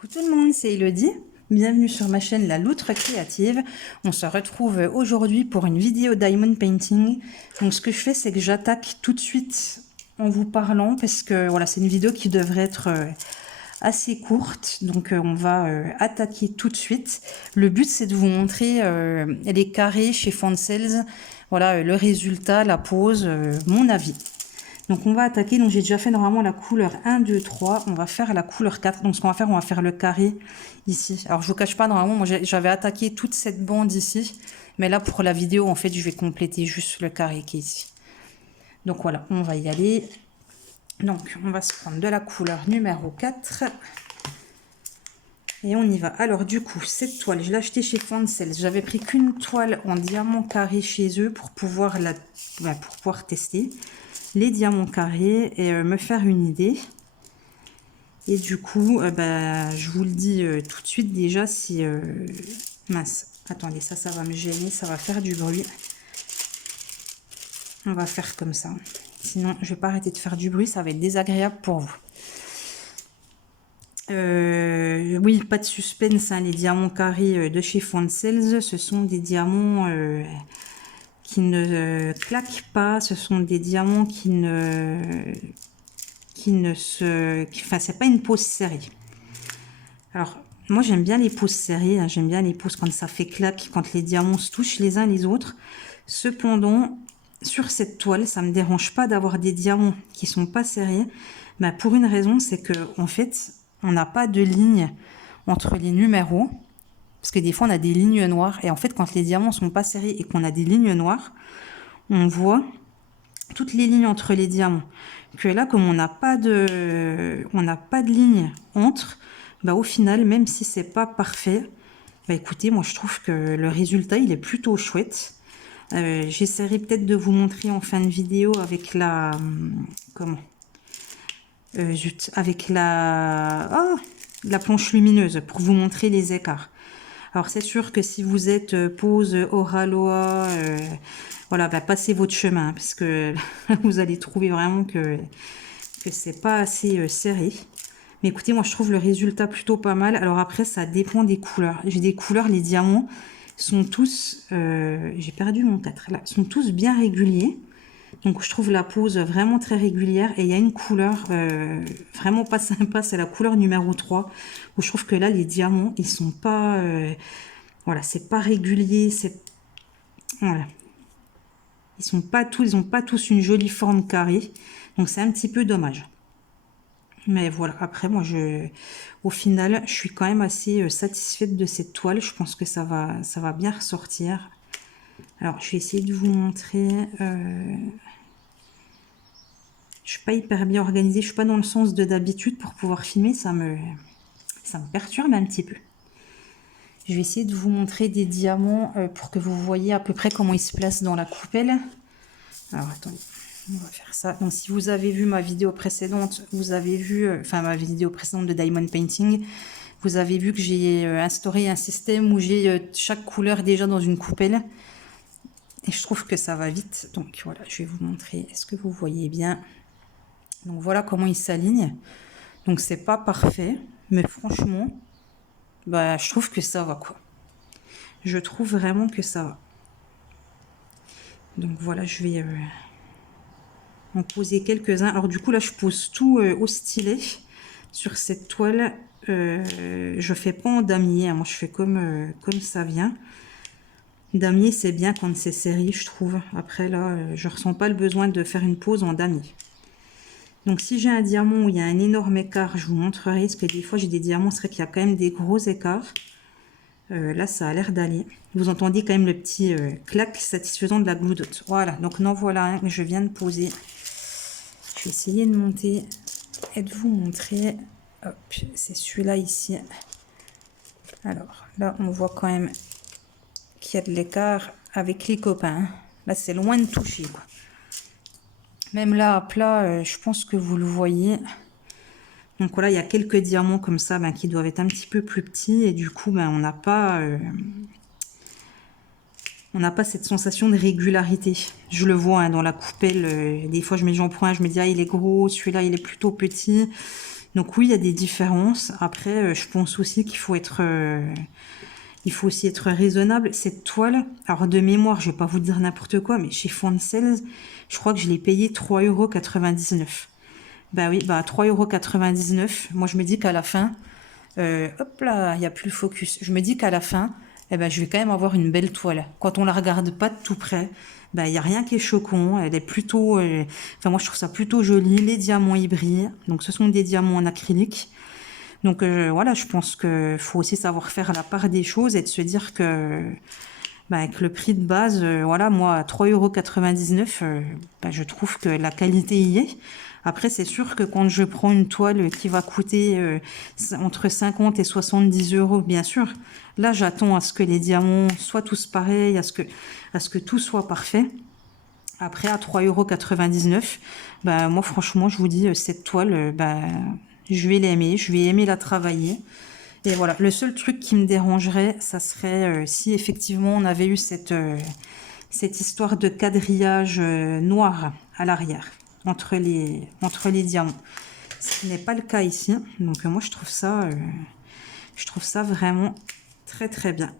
Coucou tout le monde, c'est Elodie. Bienvenue sur ma chaîne La Loutre Créative. On se retrouve aujourd'hui pour une vidéo diamond painting. Donc ce que je fais, c'est que j'attaque tout de suite en vous parlant parce que voilà, c'est une vidéo qui devrait être assez courte. Donc on va attaquer tout de suite. Le but, c'est de vous montrer les carrés chez Foncels. Voilà, le résultat, la pose, mon avis. Donc on va attaquer, donc j'ai déjà fait normalement la couleur 1, 2, 3, on va faire la couleur 4, donc ce qu'on va faire, on va faire le carré ici. Alors je vous cache pas, normalement moi j'avais attaqué toute cette bande ici, mais là pour la vidéo en fait je vais compléter juste le carré qui est ici. Donc voilà, on va y aller. Donc on va se prendre de la couleur numéro 4. Et on y va. Alors du coup, cette toile, je l'ai achetée chez Foncels. J'avais pris qu'une toile en diamant carré chez eux pour pouvoir tester les diamants carrés et me faire une idée. Et du coup, je vous le dis tout de suite déjà, si... mince, attendez, ça va me gêner, ça va faire du bruit. On va faire comme ça. Sinon, je vais pas arrêter de faire du bruit, ça va être désagréable pour vous. Oui, pas de suspense, hein, les diamants carrés de chez Foncels, ce sont des diamants qui ne claquent pas, ce sont des diamants enfin, c'est pas une pose serrée. Alors, moi j'aime bien les poses serrées, hein, j'aime bien les poses quand ça fait claque, quand les diamants se touchent les uns les autres. Cependant, sur cette toile, ça me dérange pas d'avoir des diamants qui sont pas serrés, mais pour une raison, c'est que en fait, on n'a pas de ligne entre les numéros, parce que des fois on a des lignes noires, et en fait quand les diamants sont pas serrés et qu'on a des lignes noires, on voit toutes les lignes entre les diamants. Que là, comme on n'a pas de ligne entre, au final, même si c'est pas parfait, écoutez, moi je trouve que le résultat il est plutôt chouette. J'essaierai peut-être de vous montrer en fin de vidéo avec la avec la planche lumineuse pour vous montrer les écarts. Alors c'est sûr que si vous êtes pose Oraloa, voilà, passez votre chemin parce que vous allez trouver vraiment que c'est pas assez serré. Mais écoutez, moi je trouve le résultat plutôt pas mal. Alors après, ça dépend des couleurs. J'ai des couleurs, les diamants sont tous, j'ai perdu mon 4 là, sont tous bien réguliers. Donc je trouve la pose vraiment très régulière. Et il y a une couleur vraiment pas sympa, c'est la couleur numéro 3. Où je trouve que là, les diamants, ils sont pas... voilà, c'est pas régulier. Voilà. Ils ont pas tous une jolie forme carrée. Donc c'est un petit peu dommage. Mais voilà, après moi, au final, je suis quand même assez satisfaite de cette toile. Je pense que ça va bien ressortir. Alors, je vais essayer de vous montrer... Je suis pas hyper bien organisée, je suis pas dans le sens de d'habitude pour pouvoir filmer, ça me perturbe un petit peu. Je vais essayer de vous montrer des diamants pour que vous voyez à peu près comment ils se placent dans la coupelle. Alors attendez, on va faire ça. Donc si vous avez vu ma vidéo précédente, vous avez vu, ma vidéo précédente de Diamond Painting, vous avez vu que j'ai instauré un système où j'ai chaque couleur déjà dans une coupelle. Et je trouve que ça va vite. Donc voilà, je vais vous montrer. Est-ce que vous voyez bien ? Donc voilà comment il s'aligne. Donc c'est pas parfait, mais franchement, je trouve que ça va quoi. Je trouve vraiment que ça va. Donc voilà, je vais en poser quelques-uns. Alors du coup là, je pose tout au stylet sur cette toile. Je fais pas en damier, hein. Moi je fais comme ça vient. Damier c'est bien quand c'est serré, je trouve. Après là, je ressens pas le besoin de faire une pose en damier. Donc si j'ai un diamant où il y a un énorme écart, je vous montrerai, parce que des fois j'ai des diamants, c'est vrai qu'il y a quand même des gros écarts. Là ça a l'air d'aller. Vous entendez quand même le petit clac satisfaisant de la glue dot. Voilà, donc non voilà un que je viens de poser. Je vais essayer de monter et de vous montrer. Hop, c'est celui-là ici. Alors là on voit quand même qu'il y a de l'écart avec les copains. Là c'est loin de toucher quoi. Même là, à plat, je pense que vous le voyez. Donc voilà, il y a quelques diamants comme ça qui doivent être un petit peu plus petits. Et du coup, on n'a pas cette sensation de régularité. Je le vois hein, dans la coupelle. Des fois, je mets j'en prends un, je me dis, ah, il est gros. Celui-là, il est plutôt petit. Donc oui, il y a des différences. Après, je pense aussi qu'il faut être... il faut aussi être raisonnable. Cette toile, alors de mémoire, je vais pas vous dire n'importe quoi, mais chez Foncels, je crois que je l'ai payé 3,99 €. Bah oui, bah 3,99 €. Moi, je me dis qu'à la fin, hop là, il n'y a plus le focus. Je me dis qu'à la fin, eh ben, je vais quand même avoir une belle toile. Quand on la regarde pas de tout près, ben, il n'y a rien qui est choquant. Elle est plutôt, enfin, moi, je trouve ça plutôt joli. Les diamants, ils brillent. Donc, ce sont des diamants en acrylique. Donc, voilà, je pense qu'il faut aussi savoir faire la part des choses et de se dire que, bah, avec le prix de base, voilà, moi, à 3,99 €, bah, je trouve que la qualité y est. Après, c'est sûr que quand je prends une toile qui va coûter entre 50 et 70 €, bien sûr, là, j'attends à ce que les diamants soient tous pareils, à ce que tout soit parfait. Après, à 3,99 €, bah, moi, franchement, je vous dis, cette toile, bah, je vais l'aimer, je vais aimer la travailler. Et voilà, le seul truc qui me dérangerait, ça serait si effectivement on avait eu cette histoire de quadrillage noir à l'arrière, entre les diamants. Ce n'est pas le cas ici, donc moi je trouve ça vraiment très très bien.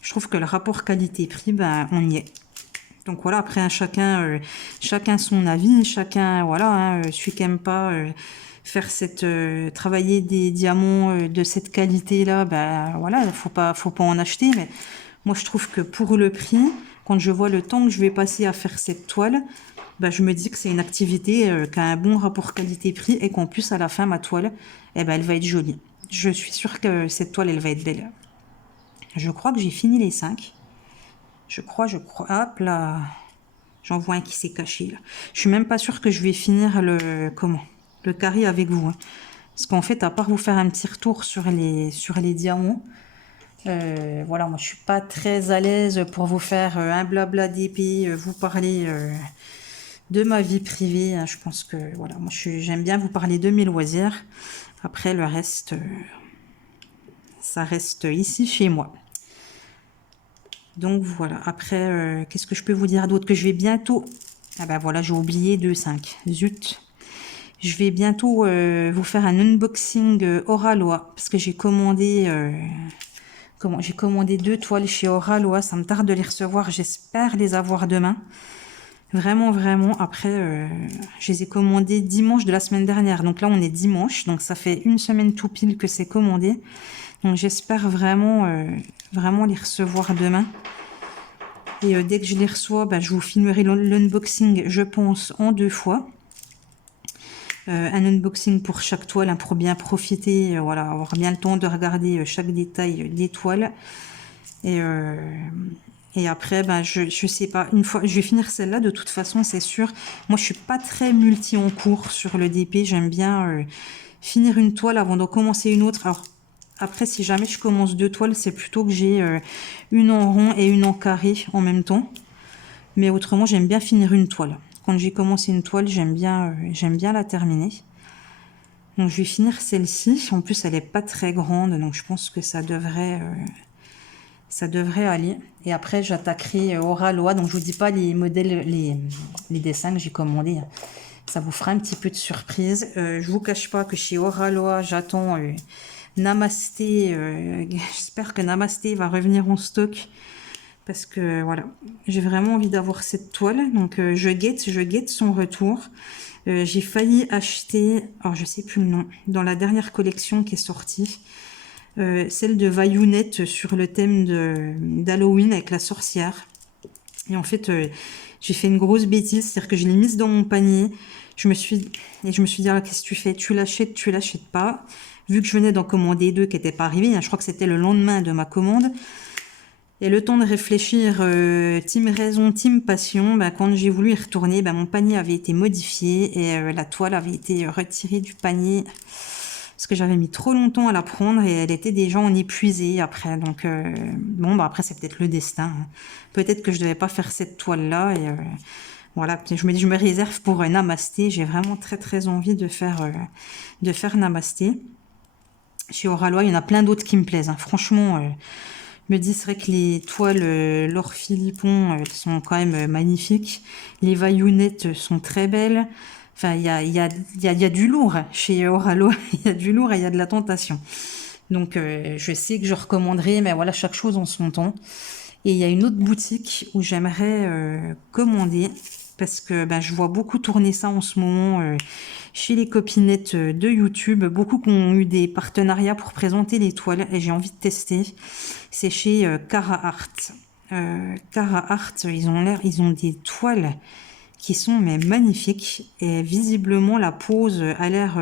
Je trouve que le rapport qualité-prix, ben, on y est. Donc voilà, après chacun son avis, chacun, voilà, hein, celui qui aime pas faire travailler des diamants de cette qualité-là, ben voilà, faut pas en acheter. Mais moi, je trouve que pour le prix, quand je vois le temps que je vais passer à faire cette toile, ben, je me dis que c'est une activité qui a un bon rapport qualité-prix et qu'en plus, à la fin, ma toile, eh ben, elle va être jolie. Je suis sûre que cette toile, elle va être belle. Je crois que j'ai fini les 5. Je crois. Hop là. J'en vois un qui s'est caché là. Je suis même pas sûre que je vais finir le carré avec vous. Hein. Parce qu'en fait, à part vous faire un petit retour sur les diamants, voilà, moi je suis pas très à l'aise pour vous faire un blabla d'épée, vous parler de ma vie privée. Hein. Je pense que voilà, moi j'aime bien vous parler de mes loisirs. Après le reste, ça reste ici chez moi. Donc voilà, après, qu'est-ce que je peux vous dire d'autre? Que je vais bientôt... Ah ben voilà, j'ai oublié 2,5. Zut. Je vais bientôt vous faire un unboxing Oralois. Parce que j'ai commandé... j'ai commandé 2 toiles chez Oralois. Ça me tarde de les recevoir. J'espère les avoir demain. Vraiment, vraiment. Après, je les ai commandées dimanche de la semaine dernière. Donc là, on est dimanche. Donc ça fait une semaine tout pile que c'est commandé. Donc j'espère vraiment, vraiment les recevoir demain. Et dès que je les reçois, bah, je vous filmerai l'unboxing, je pense, en 2 fois. Un unboxing pour chaque toile, hein, pour bien profiter, voilà, avoir bien le temps de regarder chaque détail des toiles. Et après, ben, je sais pas, une fois, je vais finir celle-là de toute façon, c'est sûr. Moi, je suis pas très multi en cours sur le DP. J'aime bien finir une toile avant de commencer une autre. Alors, après, si jamais je commence 2 toiles, c'est plutôt que j'ai une en rond et une en carré en même temps. Mais autrement, j'aime bien finir une toile. Quand j'ai commencé une toile, j'aime bien la terminer. Donc, je vais finir celle-ci. En plus, elle est pas très grande, donc je pense que ça devrait aller. Et après, j'attaquerai Oralois. Donc, je vous dis pas les modèles, les dessins que j'ai commandés. Ça vous fera un petit peu de surprise. Je vous cache pas que chez Oralois, j'attends Namasté. J'espère que Namasté va revenir en stock. Parce que voilà, j'ai vraiment envie d'avoir cette toile. Donc, je guette son retour. J'ai failli acheter, alors je sais plus le nom, dans la dernière collection qui est sortie. Celle de Vayounette sur le thème d'Halloween avec la sorcière. Et en fait, j'ai fait une grosse bêtise, c'est-à-dire que je l'ai mise dans mon panier. Je me suis dit, ah, qu'est-ce que tu fais? Tu l'achètes pas. Vu que je venais d'en commander 2 qui n'étaient pas arrivés, hein, je crois que c'était le lendemain de ma commande. Et le temps de réfléchir, team raison, team passion, bah, quand j'ai voulu y retourner, bah, mon panier avait été modifié et la toile avait été retirée du panier parce que j'avais mis trop longtemps à la prendre et elle était déjà en épuisée après. Donc, bon, bah, après, c'est peut-être le destin. Hein. Peut-être que je devais pas faire cette toile-là et voilà, je me dis, je me réserve pour Namasté. J'ai vraiment très, très envie de faire Namasté. Chez Oralois, il y en a plein d'autres qui me plaisent. Hein. Franchement, je me dis, c'est vrai que les toiles Laure Philippon sont quand même magnifiques. Les Vayounnettes sont très belles. Enfin, il y a du lourd chez Oralo. Il y a du lourd et il y a de la tentation. Donc, je sais que je recommanderais, mais voilà, chaque chose en son temps. Et il y a une autre boutique où j'aimerais commander, parce que ben, je vois beaucoup tourner ça en ce moment chez les copinettes de YouTube, beaucoup qui ont eu des partenariats pour présenter les toiles, et j'ai envie de tester. C'est chez Cara Art. Cara Art, ils ont des toiles qui sont mais magnifiques, et visiblement la pose a l'air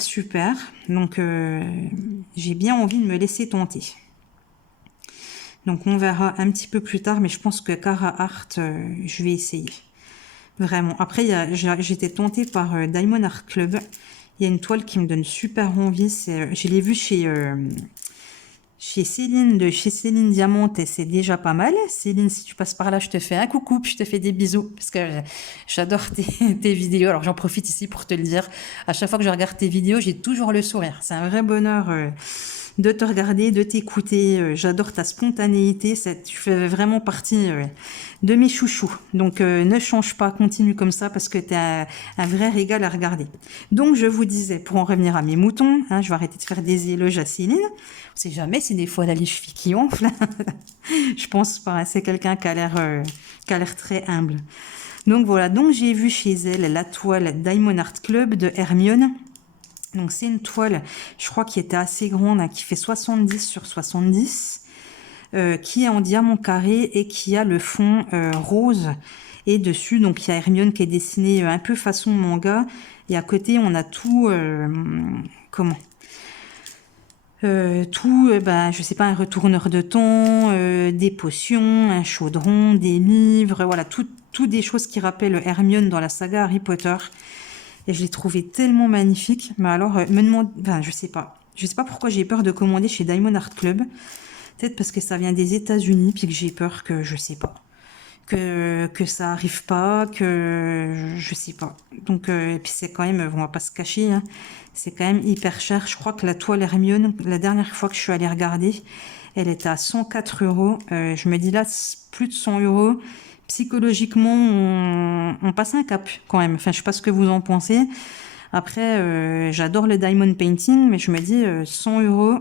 super. Donc j'ai bien envie de me laisser tenter. Donc on verra un petit peu plus tard, mais je pense que Cara Art, je vais essayer. Vraiment. Après, j'étais tentée par Diamond Art Club. Il y a une toile qui me donne super envie. Je l'ai vue chez Céline, de chez Céline Diamante, et c'est déjà pas mal. Céline, si tu passes par là, je te fais un coucou, puis je te fais des bisous, parce que j'adore tes vidéos. Alors j'en profite ici pour te le dire. À chaque fois que je regarde tes vidéos, j'ai toujours le sourire. C'est un vrai bonheur de te regarder, de t'écouter. J'adore ta spontanéité. Tu fais vraiment partie de mes chouchous. Donc ne change pas, continue comme ça, parce que tu es un vrai régal à regarder. Donc je vous disais, pour en revenir à mes moutons, hein, je vais arrêter de faire des éloges à Céline. On sait jamais, c'est des fois la chevilles qui enfle. Je pense pas, c'est quelqu'un qui a l'air très humble. Donc voilà, donc j'ai vu chez elle la toile Diamond Art Club de Hermione. Donc c'est une toile, je crois, qui était assez grande, hein, qui fait 70 sur 70, qui est en diamant carré et qui a le fond rose. Et dessus, donc il y a Hermione qui est dessinée un peu façon manga. Et à côté, on a tout... ben, je sais pas, un retourneur de temps, des potions, un chaudron, des livres, voilà, tout des choses qui rappellent Hermione dans la saga Harry Potter. Et je l'ai trouvé tellement magnifique. Mais alors, me demande, enfin, je sais pas. Je sais pas pourquoi j'ai peur de commander chez Diamond Art Club. Peut-être parce que ça vient des États-Unis, puis que j'ai peur que, je sais pas, que ça arrive pas, que je sais pas. Donc, et puis c'est quand même, on va pas se cacher, hein, c'est quand même hyper cher. Je crois que la toile Hermione, la dernière fois que je suis allée regarder, elle était à 104 euros. Je me dis là, plus de 100 euros. Psychologiquement, on passe un cap quand même. Enfin, je sais pas ce que vous en pensez. Après, j'adore le diamond painting, mais je me dis 100 euros.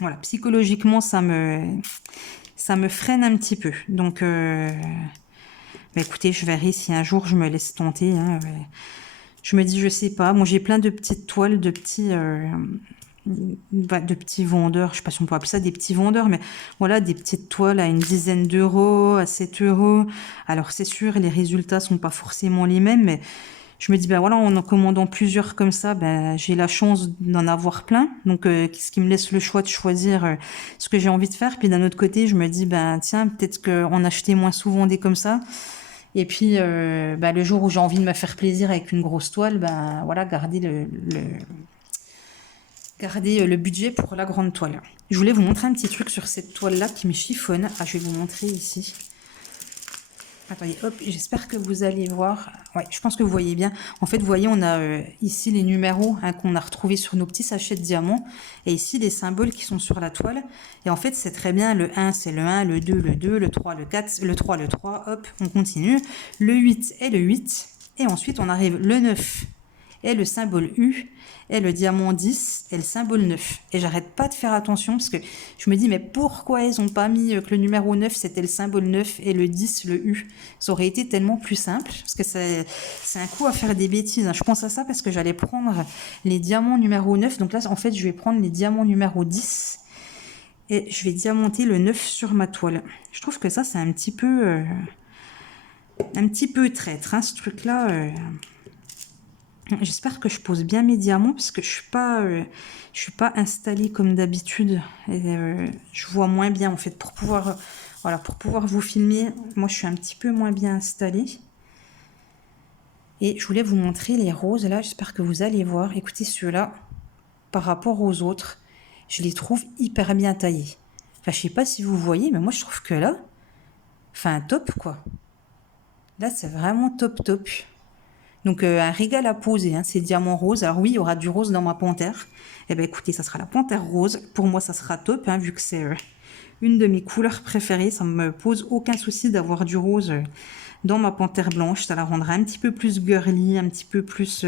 Voilà, psychologiquement, ça me freine un petit peu. Donc, bah écoutez, je verrai si un jour je me laisse tenter. Hein. Je me dis, je sais pas. Moi, j'ai plein de petites toiles, de petits vendeurs. Je sais pas si on peut appeler ça des petits vendeurs, mais voilà, des petites toiles à une dizaine d'euros, à 7 euros. Alors, c'est sûr, les résultats sont pas forcément les mêmes, mais je me dis, ben voilà, en commandant plusieurs comme ça, ben, j'ai la chance d'en avoir plein. Donc, ce qui me laisse le choix de choisir ce que j'ai envie de faire. Puis d'un autre côté, je me dis, ben tiens, peut-être qu'en acheter moins souvent des comme ça. Et puis, ben, le jour où j'ai envie de me faire plaisir avec une grosse toile, ben voilà, garder le budget pour la grande toile. Je voulais vous montrer un petit truc sur cette toile-là qui me chiffonne. Ah, je vais vous montrer ici. Attendez, hop, j'espère que vous allez voir. Ouais, je pense que vous voyez bien. En fait, vous voyez, on a ici les numéros hein, qu'on a retrouvés sur nos petits sachets de diamants. Et ici, les symboles qui sont sur la toile. Et en fait, c'est très bien. Le 1, c'est le 1, le 2, le 2, le 3, le 4, le 3, le 3. Hop, on continue. Le 8 et le 8. Et ensuite, on arrive le 9 et le symbole U, et le diamant 10 et le symbole 9. Et j'arrête pas de faire attention parce que je me dis, mais pourquoi ils ont pas mis que le numéro 9 c'était le symbole 9 et le 10 le U? Ça aurait été tellement plus simple parce que c'est un coup à faire des bêtises. Je pense à ça parce que j'allais prendre les diamants numéro 9. Donc là, en fait, je vais prendre les diamants numéro 10 et je vais diamanter le 9 sur ma toile. Je trouve que ça, c'est un petit peu traître, hein, ce truc-là. J'espère que je pose bien mes diamants parce que je suis pas installée comme d'habitude et je vois moins bien en fait pour pouvoir vous filmer. Moi, je suis un petit peu moins bien installée. Et je voulais vous montrer les roses là. J'espère que vous allez voir. Écoutez, ceux-là, par rapport aux autres, je les trouve hyper bien taillés. Enfin, je sais pas si vous voyez, mais moi je trouve que là, enfin top quoi. Là, c'est vraiment top top. Donc un régal à poser, hein, ces diamants roses. Alors oui, il y aura du rose dans ma panthère. Eh bien écoutez, ça sera la panthère rose. Pour moi, ça sera top, hein, vu que c'est une de mes couleurs préférées. Ça ne me pose aucun souci d'avoir du rose dans ma panthère blanche. Ça la rendra un petit peu plus girly, un petit peu plus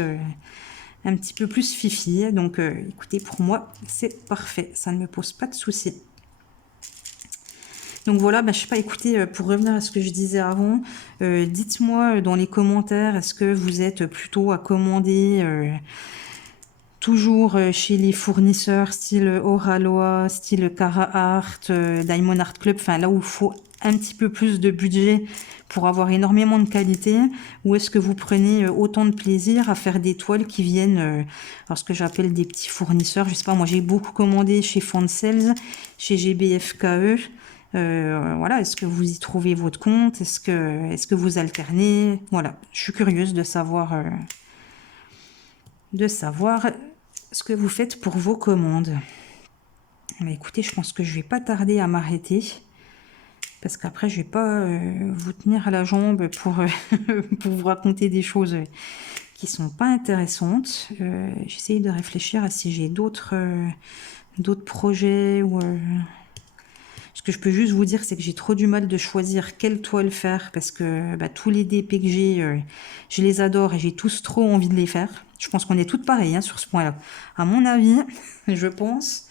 fifi. Donc écoutez, pour moi, c'est parfait. Ça ne me pose pas de soucis. Donc voilà, je sais pas, écoutez, pour revenir à ce que je disais avant, dites-moi dans les commentaires, est-ce que vous êtes plutôt à commander toujours chez les fournisseurs style Oraloa, style Cara Art, Diamond Art Club, enfin là où il faut un petit peu plus de budget pour avoir énormément de qualité, ou est-ce que vous prenez autant de plaisir à faire des toiles qui viennent, alors ce que j'appelle des petits fournisseurs, je sais pas, moi j'ai beaucoup commandé chez Fansels, chez GBFKE, voilà, est-ce que vous y trouvez votre compte, est-ce que vous alternez, voilà, je suis curieuse de savoir ce que vous faites pour vos commandes. Mais écoutez, je pense que je vais pas tarder à m'arrêter parce qu'après je vais pas vous tenir à la jambe pour, pour vous raconter des choses qui sont pas intéressantes. J'essaye de réfléchir à si j'ai d'autres projets ou ce que je peux juste vous dire, c'est que j'ai trop du mal de choisir quelle toile faire parce que tous les DP que j'ai, je les adore et j'ai tous trop envie de les faire. Je pense qu'on est toutes pareilles sur ce point-là. À mon avis, je pense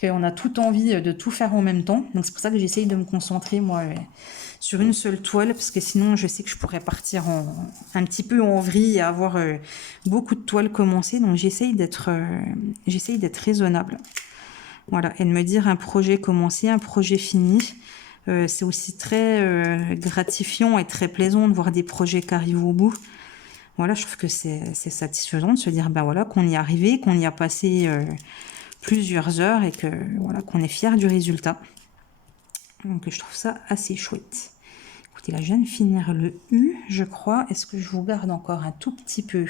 qu'on a toute envie de tout faire en même temps. Donc c'est pour ça que j'essaye de me concentrer, moi, sur une seule toile parce que sinon, je sais que je pourrais partir un petit peu en vrille et avoir beaucoup de toiles commencées. Donc j'essaye d'être raisonnable. Voilà, et de me dire un projet commencé, un projet fini. C'est aussi très gratifiant et très plaisant de voir des projets qui arrivent au bout. Voilà, je trouve que c'est satisfaisant de se dire voilà, qu'on y est arrivé, qu'on y a passé plusieurs heures et que voilà, qu'on est fier du résultat. Donc je trouve ça assez chouette. Écoutez, là, je viens de finir le U, je crois. Est-ce que je vous garde encore un tout petit peu?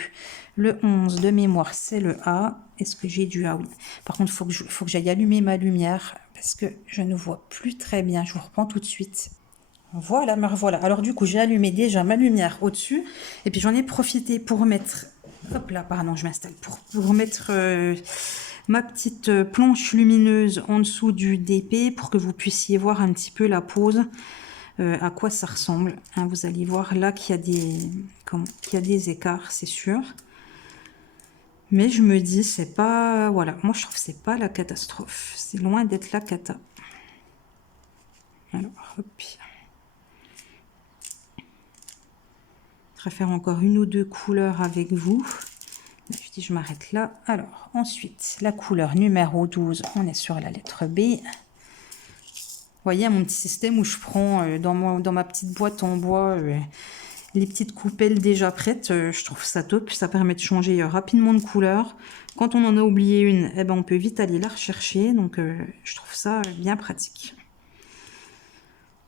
Le 11 de mémoire, c'est le A. Est-ce que j'ai du A? Oui. Par contre, il faut que j'aille allumer ma lumière parce que je ne vois plus très bien. Je vous reprends tout de suite. Voilà, me revoilà. Alors du coup, j'ai allumé déjà ma lumière au-dessus. Et puis j'en ai profité pour mettre... Hop là, pardon, je m'installe. Pour mettre ma petite planche lumineuse en dessous du DP pour que vous puissiez voir un petit peu la pose. À quoi ça ressemble. Vous allez voir là qu'il y a des écarts, c'est sûr. Mais je me dis, c'est pas... Voilà, moi je trouve que c'est pas la catastrophe. C'est loin d'être la cata. Alors, hop. Je préfère encore une ou deux couleurs avec vous. Là, je dis, je m'arrête là. Alors, ensuite, la couleur numéro 12, on est sur la lettre B. Vous voyez, mon petit système où je prends dans ma petite boîte en bois les petites coupelles déjà prêtes, je trouve ça top. Ça permet de changer rapidement de couleur. Quand on en a oublié une, on peut vite aller la rechercher. Donc, je trouve ça bien pratique.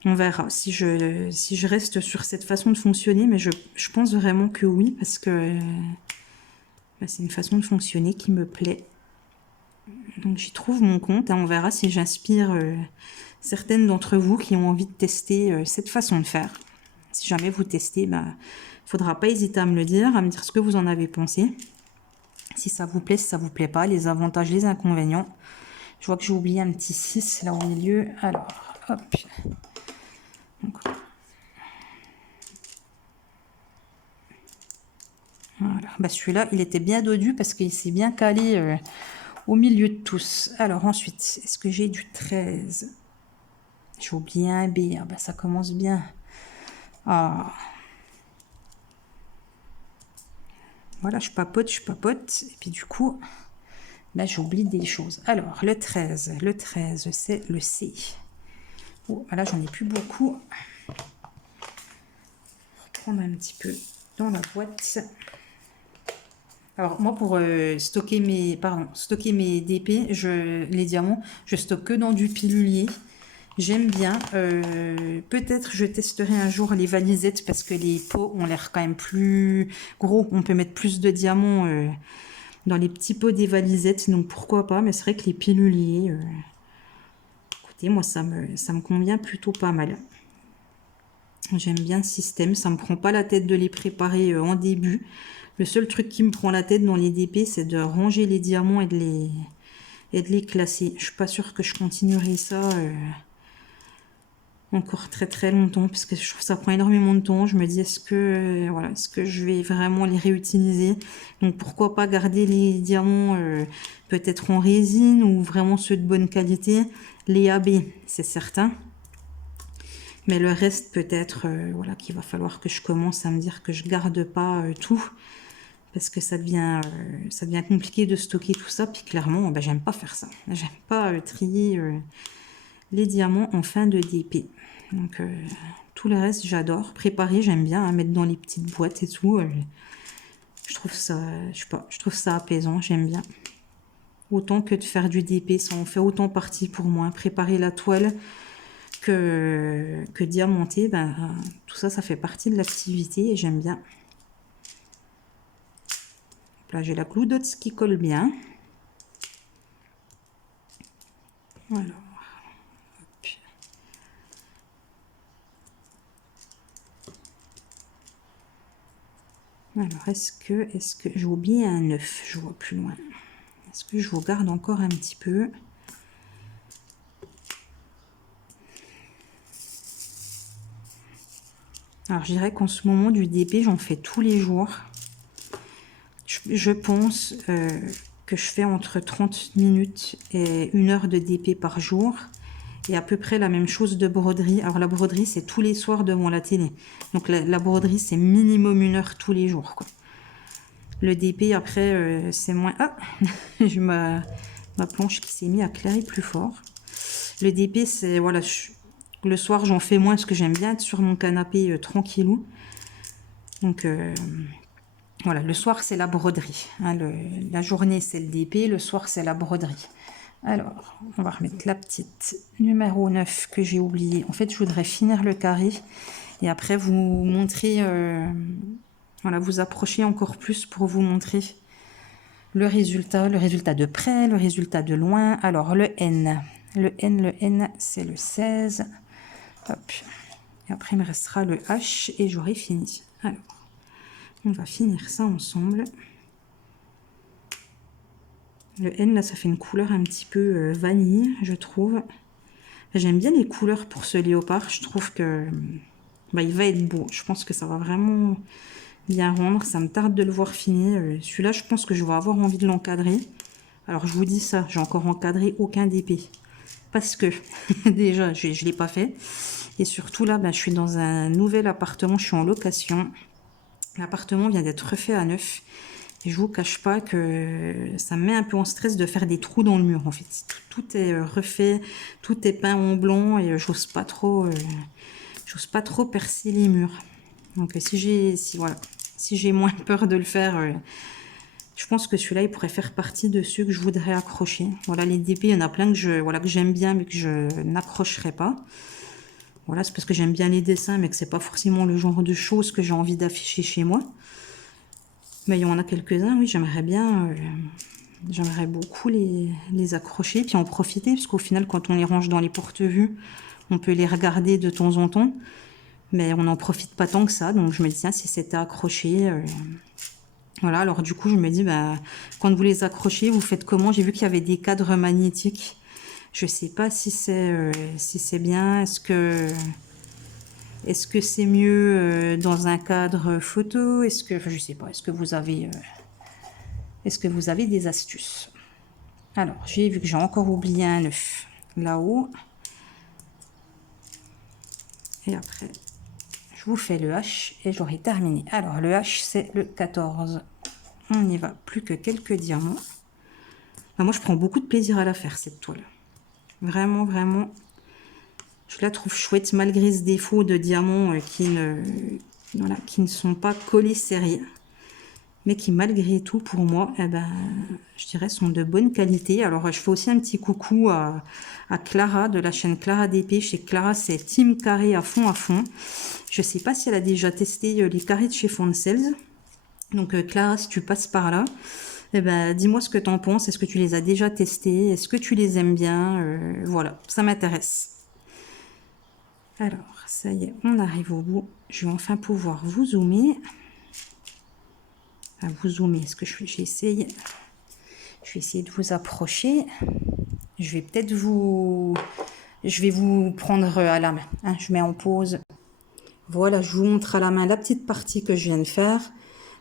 On verra si je reste sur cette façon de fonctionner. Mais je pense vraiment que oui, parce que c'est une façon de fonctionner qui me plaît. Donc, j'y trouve mon compte. On verra si j'inspire... certaines d'entre vous qui ont envie de tester cette façon de faire. Si jamais vous testez, il ne faudra pas hésiter à me le dire, à me dire ce que vous en avez pensé. Si ça vous plaît, si ça vous plaît pas, les avantages, les inconvénients. Je vois que j'ai oublié un petit 6 là au milieu. Alors, hop. Donc, voilà. Celui-là, il était bien dodu parce qu'il s'est bien calé au milieu de tous. Alors ensuite, est-ce que j'ai du 13 ? J'ai oublié un B, ça commence bien. Ah. Voilà, je papote. Et puis du coup, là, j'oublie des choses. Alors, le 13, c'est le C. Oh, là, j'en ai plus beaucoup. Reprendre un petit peu dans la boîte. Alors, moi, pour stocker mes DP, les diamants, je stocke que dans du pilulier. J'aime bien. Peut-être je testerai un jour les valisettes parce que les pots ont l'air quand même plus gros. On peut mettre plus de diamants dans les petits pots des valisettes. Donc pourquoi pas. Mais c'est vrai que les piluliers, écoutez, moi ça me convient plutôt pas mal. J'aime bien le système. Ça me prend pas la tête de les préparer en début. Le seul truc qui me prend la tête dans les DP, c'est de ranger les diamants et de les classer. Je suis pas sûre que je continuerai ça... encore très très longtemps, parce que je trouve que ça prend énormément de temps. Je me dis, est-ce que, voilà, est-ce que je vais vraiment les réutiliser? Donc pourquoi pas garder les diamants peut-être en résine ou vraiment ceux de bonne qualité. Les AB, c'est certain. Mais le reste, peut-être, voilà, qu'il va falloir que je commence à me dire que je garde pas tout. Parce que ça devient compliqué de stocker tout ça. Puis clairement, ben, j'aime pas faire ça. J'aime pas trier les diamants en fin de DP. Donc tout le reste, j'adore. Préparer, j'aime bien, hein, mettre dans les petites boîtes et tout. Je trouve ça, je sais pas, je trouve ça apaisant, j'aime bien. Autant que de faire du DP, ça en fait autant partie pour moi. Préparer la toile que diamanter, ben, tout ça, ça fait partie de l'activité et j'aime bien. Là, j'ai la Cloudots qui colle bien. Alors, hop. Alors, est-ce que j'ai oublié un œuf? Je vois plus loin. Est-ce que je vous garde encore un petit peu? Alors, je dirais qu'en ce moment, du DP, j'en fais tous les jours. Je pense que je fais entre 30 minutes et 1 heure de DP par jour. Et à peu près la même chose de broderie. Alors, la broderie, c'est tous les soirs devant la télé. Donc, la broderie, c'est minimum 1 heure tous les jours, quoi. Le DP, après, c'est moins... Ah, j'ai ma planche qui s'est mise à clairer plus fort. Le DP, c'est... Voilà, le soir, j'en fais moins parce que j'aime bien être sur mon canapé tranquillou. Donc, voilà, le soir, c'est la broderie. Hein, la journée, c'est le DP. Le soir, c'est la broderie. Alors, on va remettre la petite numéro 9 que j'ai oubliée. En fait, je voudrais finir le carré. Et après, vous montrer... voilà, vous approcher encore plus pour vous montrer le résultat de près, le résultat de loin. Alors, le N, c'est le 16. Hop. Et après, il me restera le H et j'aurai fini. Alors, on va finir ça ensemble. Le N, là, ça fait une couleur un petit peu vanille, je trouve. J'aime bien les couleurs pour ce léopard. Je trouve que bah, il va être beau. Je pense que ça va vraiment bien rendre. Ça me tarde de le voir fini. Celui-là, je pense que je vais avoir envie de l'encadrer. Alors, je vous dis ça, j'ai encore encadré aucun DP. Parce que, déjà, je ne l'ai pas fait. Et surtout, là, ben, je suis dans un nouvel appartement. Je suis en location. L'appartement vient d'être refait à neuf. Et je vous cache pas que ça me met un peu en stress de faire des trous dans le mur, en fait. Tout est refait, tout est peint en blanc et j'ose pas trop percer les murs. Donc si j'ai moins peur de le faire, je pense que celui-là il pourrait faire partie de ceux que je voudrais accrocher. Voilà, les DP, il y en a plein que j'aime bien mais que je n'accrocherai pas. Voilà, c'est parce que j'aime bien les dessins mais que c'est pas forcément le genre de choses que j'ai envie d'afficher chez moi. Mais il y en a quelques-uns, oui, j'aimerais beaucoup les accrocher, puis en profiter, parce qu'au final, quand on les range dans les porte-vues, on peut les regarder de temps en temps, mais on n'en profite pas tant que ça, donc je me dis, tiens, si c'était accroché... Voilà, alors du coup, je me dis, bah, quand vous les accrochez, vous faites comment? J'ai vu qu'il y avait des cadres magnétiques. Je sais pas si c'est bien, est-ce que c'est mieux dans un cadre photo? Enfin, je sais pas, est-ce que vous avez des astuces? Alors, j'ai vu que j'ai encore oublié un œuf là-haut. Et après, je vous fais le H et j'aurai terminé. Alors, le H, c'est le 14. On n'y va, plus que quelques diamants. Enfin, moi, je prends beaucoup de plaisir à la faire, cette toile. Vraiment, vraiment. Je la trouve chouette, malgré ce défaut de diamants qui ne sont pas collés serrés. Mais qui, malgré tout, pour moi, eh ben, je dirais, sont de bonne qualité. Alors, je fais aussi un petit coucou à Clara, de la chaîne Clara DP. Chez Clara, c'est Team Carré à fond, à fond. Je ne sais pas si elle a déjà testé les carrés de chez Foncels. Donc, Clara, si tu passes par là, eh ben, dis-moi ce que tu en penses. Est-ce que tu les as déjà testés? Est-ce que tu les aimes bien? Voilà, ça m'intéresse. Alors, ça y est, on arrive au bout. Je vais enfin pouvoir vous zoomer. À vous zoomer. Est-ce que j'essaye de vous approcher. Je vais peut-être vous Je vais vous prendre à la main. Hein, je mets en pause. Voilà, je vous montre à la main la petite partie que je viens de faire.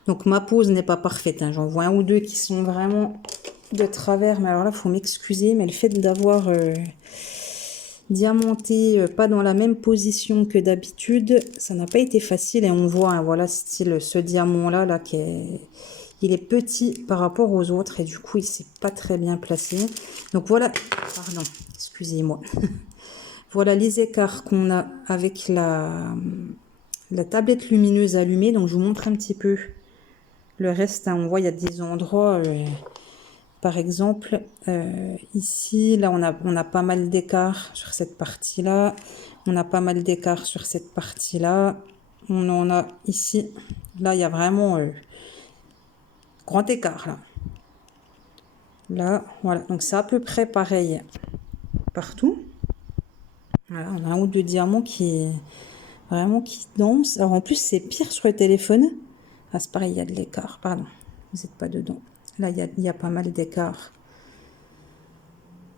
Donc ma pose n'est pas parfaite. Hein. J'en vois un ou deux qui sont vraiment de travers. Mais alors là, il faut m'excuser. Mais le fait d'avoir diamanté pas dans la même position que d'habitude, ça n'a pas été facile. Et on voit, hein, voilà, style ce diamant-là, là, il est petit par rapport aux autres. Et du coup, il ne s'est pas très bien placé. Donc voilà, pardon, excusez-moi. Voilà les écarts qu'on a avec la tablette lumineuse allumée. Donc je vous montre un petit peu le reste. Hein. On voit il y a des endroits, par exemple, ici, là on a pas mal d'écart sur cette partie-là. On a pas mal d'écart sur cette partie-là. On en a ici. Là il y a vraiment grand écart là. Là, voilà. Donc c'est à peu près pareil partout. Voilà, on a un ou deux diamants qui dansent. Alors en plus, c'est pire sur le téléphone. Ah, c'est pareil, il y a de l'écart. Pardon, vous n'êtes pas dedans. Là, il y a pas mal d'écart.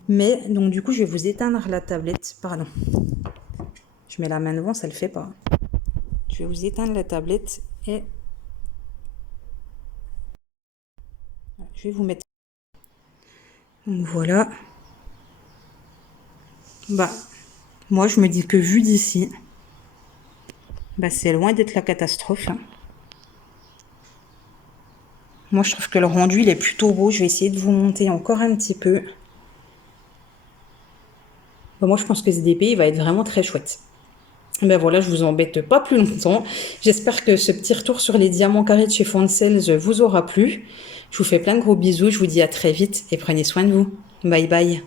Mais, donc du coup, je vais vous éteindre la tablette. Pardon. Je mets la main devant, ça ne le fait pas. Je vais vous éteindre la tablette et je vais vous mettre. Donc voilà. Bah, moi, je me dis que vu d'ici, bah, c'est loin d'être la catastrophe. Hein. Moi, je trouve que le rendu, il est plutôt beau. Je vais essayer de vous monter encore un petit peu. Bah, moi, je pense que ce DP, il va être vraiment très chouette. Ben voilà, je vous embête pas plus longtemps. J'espère que ce petit retour sur les diamants carrés de chez Foncels vous aura plu. Je vous fais plein de gros bisous. Je vous dis à très vite et prenez soin de vous. Bye bye.